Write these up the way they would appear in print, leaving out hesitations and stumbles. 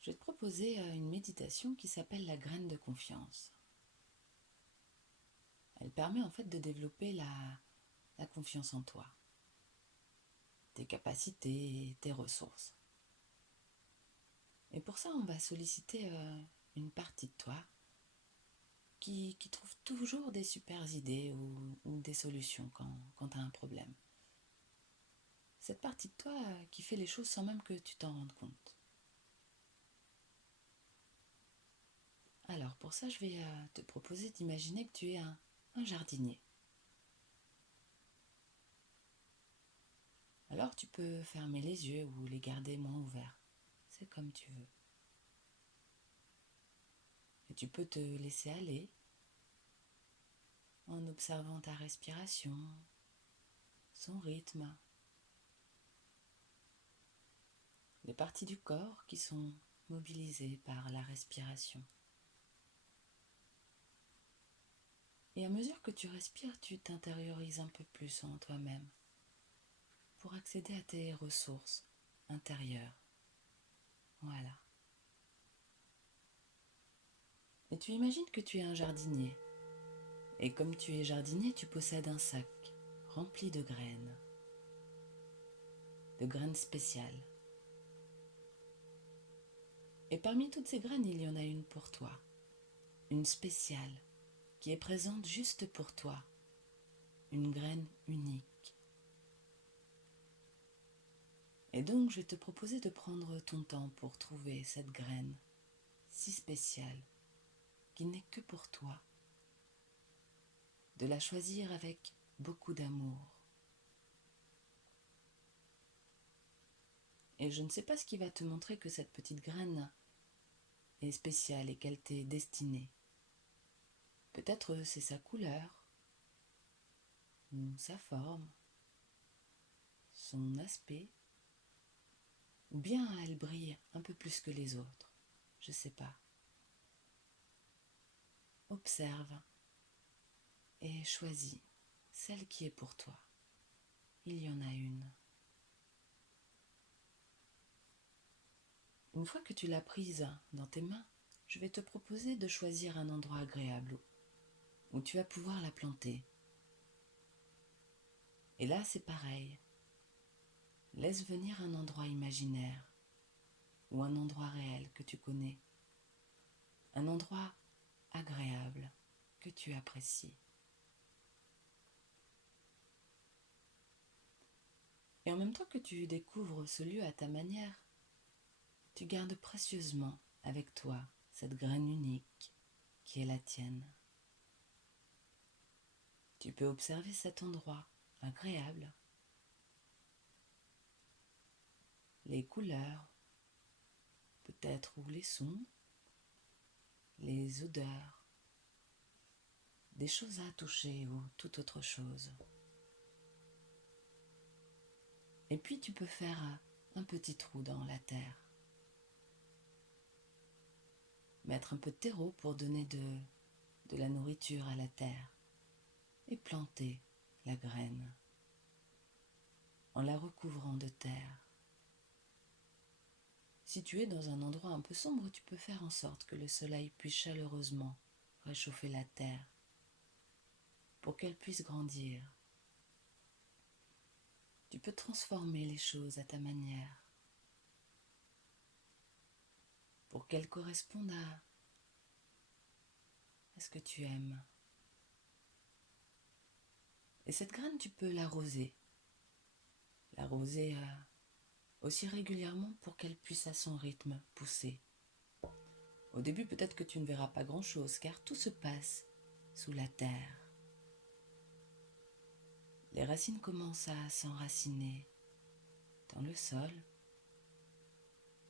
Je vais te proposer une méditation qui s'appelle la graine de confiance. Elle permet en fait de développer la confiance en toi, tes capacités, tes ressources. Et pour ça, on va solliciter une partie de toi qui trouve toujours des super idées ou des solutions quand tu as un problème. Cette partie de toi qui fait les choses sans même que tu t'en rendes compte. Alors pour ça, je vais te proposer d'imaginer que tu es un jardinier. Alors tu peux fermer les yeux ou les garder moins ouverts. C'est comme tu veux. Et tu peux te laisser aller en observant ta respiration, son rythme, les parties du corps qui sont mobilisées par la respiration. Et à mesure que tu respires, tu t'intériorises un peu plus en toi-même pour accéder à tes ressources intérieures. Voilà. Et tu imagines que tu es un jardinier. Et comme tu es jardinier, tu possèdes un sac rempli de graines spéciales. Et parmi toutes ces graines, il y en a une pour toi, une spéciale, qui est présente juste pour toi, une graine unique. Et donc, je vais te proposer de prendre ton temps pour trouver cette graine si spéciale, qui n'est que pour toi, de la choisir avec beaucoup d'amour. Et je ne sais pas ce qui va te montrer que cette petite graine est spéciale et qu'elle t'est destinée. Peut-être c'est sa couleur, ou sa forme, son aspect, ou bien elle brille un peu plus que les autres, je sais pas. Observe et choisis celle qui est pour toi. Il y en a une. Une fois que tu l'as prise dans tes mains, je vais te proposer de choisir un endroit agréable où tu vas pouvoir la planter. Et là, c'est pareil. Laisse venir un endroit imaginaire ou un endroit réel que tu connais. Un endroit agréable que tu apprécies. Et en même temps que tu découvres ce lieu à ta manière, tu gardes précieusement avec toi cette graine unique qui est la tienne. Tu peux observer cet endroit agréable, les couleurs, peut-être ou les sons, les odeurs, des choses à toucher ou toute autre chose. Et puis tu peux faire un petit trou dans la terre, mettre un peu de terreau pour donner de la nourriture à la terre et planter la graine en la recouvrant de terre. Si tu es dans un endroit un peu sombre, tu peux faire en sorte que le soleil puisse chaleureusement réchauffer la terre pour qu'elle puisse grandir. Tu peux transformer les choses à ta manière pour qu'elles correspondent à ce que tu aimes. Et cette graine, tu peux l'arroser aussi régulièrement pour qu'elle puisse à son rythme pousser. Au début, peut-être que tu ne verras pas grand-chose car tout se passe sous la terre. Les racines commencent à s'enraciner dans le sol.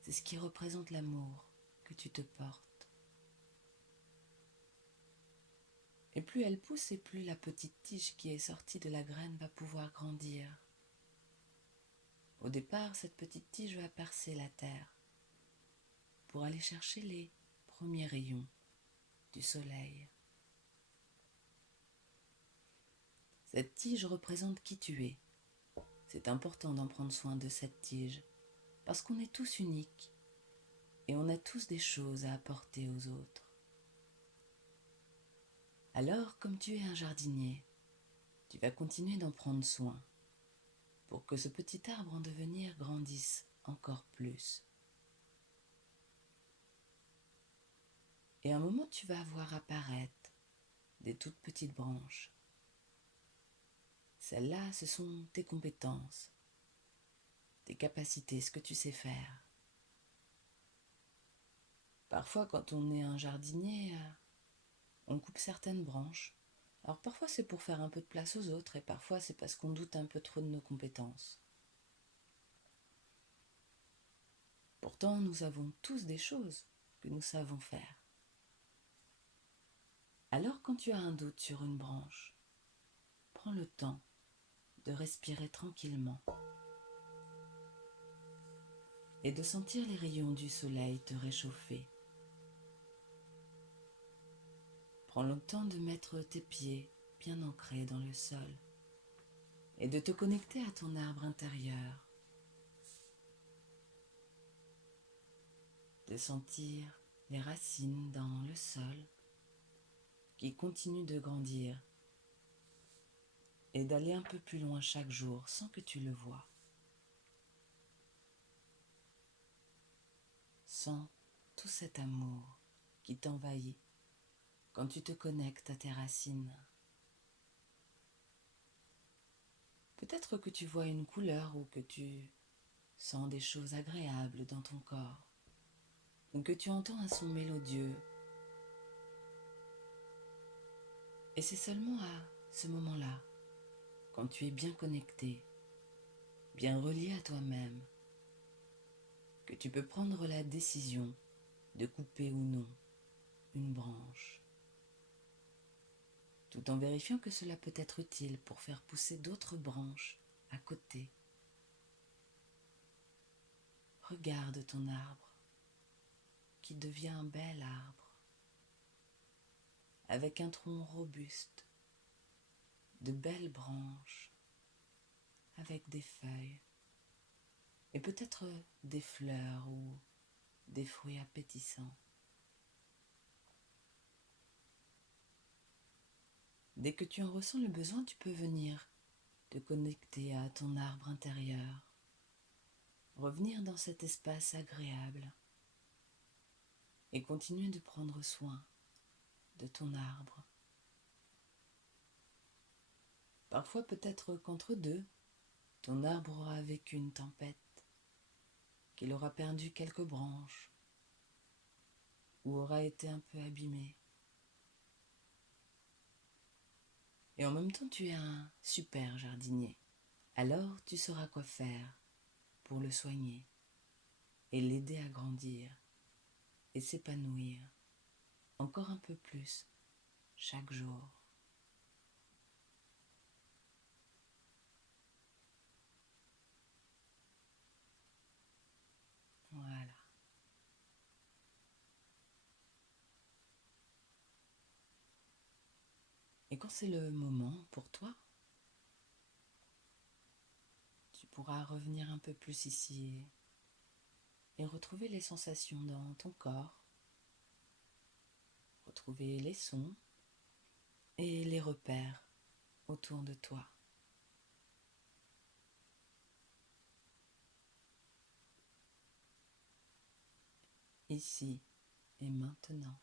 C'est ce qui représente l'amour que tu te portes. Et plus elle pousse et plus la petite tige qui est sortie de la graine va pouvoir grandir. Au départ, cette petite tige va percer la terre pour aller chercher les premiers rayons du soleil. Cette tige représente qui tu es. C'est important d'en prendre soin de cette tige parce qu'on est tous uniques et on a tous des choses à apporter aux autres. Alors, comme tu es un jardinier, tu vas continuer d'en prendre soin pour que ce petit arbre en devenir grandisse encore plus. Et à un moment, tu vas voir apparaître des toutes petites branches. Celles-là, ce sont tes compétences, tes capacités, ce que tu sais faire. Parfois, quand on est un jardinier, on coupe certaines branches. Alors parfois c'est pour faire un peu de place aux autres et parfois c'est parce qu'on doute un peu trop de nos compétences. Pourtant, nous avons tous des choses que nous savons faire. Alors quand tu as un doute sur une branche, prends le temps de respirer tranquillement et de sentir les rayons du soleil te réchauffer. Prends le temps de mettre tes pieds bien ancrés dans le sol et de te connecter à ton arbre intérieur, de sentir les racines dans le sol qui continuent de grandir et d'aller un peu plus loin chaque jour sans que tu le vois. Sens tout cet amour qui t'envahit quand tu te connectes à tes racines. Peut-être que tu vois une couleur ou que tu sens des choses agréables dans ton corps ou que tu entends un son mélodieux. Et c'est seulement à ce moment-là, quand tu es bien connecté, bien relié à toi-même, que tu peux prendre la décision de couper ou non une branche, tout en vérifiant que cela peut être utile pour faire pousser d'autres branches à côté. Regarde ton arbre qui devient un bel arbre, avec un tronc robuste, de belles branches, avec des feuilles, et peut-être des fleurs ou des fruits appétissants. Dès que tu en ressens le besoin, tu peux venir te connecter à ton arbre intérieur, revenir dans cet espace agréable et continuer de prendre soin de ton arbre. Parfois peut-être qu'entre deux, ton arbre aura vécu une tempête, qu'il aura perdu quelques branches ou aura été un peu abîmé. Et en même temps, tu es un super jardinier. Alors, tu sauras quoi faire pour le soigner et l'aider à grandir et s'épanouir encore un peu plus chaque jour. Voilà. Et quand c'est le moment pour toi, tu pourras revenir un peu plus ici et retrouver les sensations dans ton corps, retrouver les sons et les repères autour de toi. Ici et maintenant.